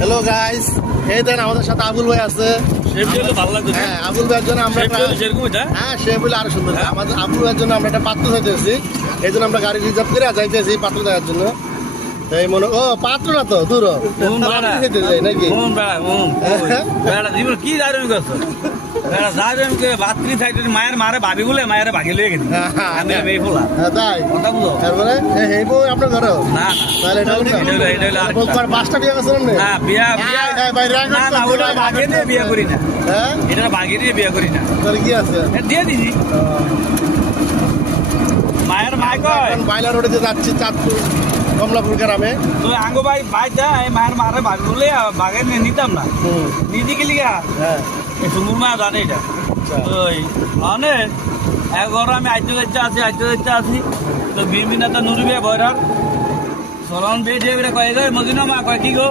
Hello guys, এই দেন আমাদের সাথে আবুল ভাই আছে। হ্যাঁ, আবুল ভাইয়ের জন্য আমরা হ্যাঁ সে বলে আরো সুন্দর। আমাদের আবুল ভাইয়ের জন্য আমরা একটা পাত্র চাইতেছি, এই জন্য আমরা গাড়ি রিজার্ভ করে যাইতেছি পাত্র দেওয়ার জন্য। এই মনে ও পাত্র না তো দূর নাকি কি দারুণ করছো বাত্রি সাইড মায়ের মারে ভাবি বলে মায়ের ভাগি লয়ে গেছি আমি মেয়ে ফোলা তাই কথা বলো তারপরে এই বউ আপনার ঘরে না তাহলে এটা পাঁচটা বিয়ে করছিলেন না বিয়া বিয়া ভাগে দিয়ে বিয়ে করি না, হ্যাঁ এটা ভাগে দিয়ে বিয়ে করি না। তাহলে কি আছে দিয়ে দিছি মায়ের ভাই কয় বাইলা রোডে যে যাচ্ছি চাঁদপুর কমলাপুর গ্রামে তো আঙ্গো ভাই ভাইটা মায়ের মারে ভাবি বলে ভাগে নিতাম না নিদি গেলি গা হ্যাঁ সুন্দর মা জানে এটা ওই অনেক একবার আমি আইতে যাইতে আছি তো বিমিনা তো নুরবে বয়রা সরন দিয়ে কয়ে মদিনা মা কয় কি গো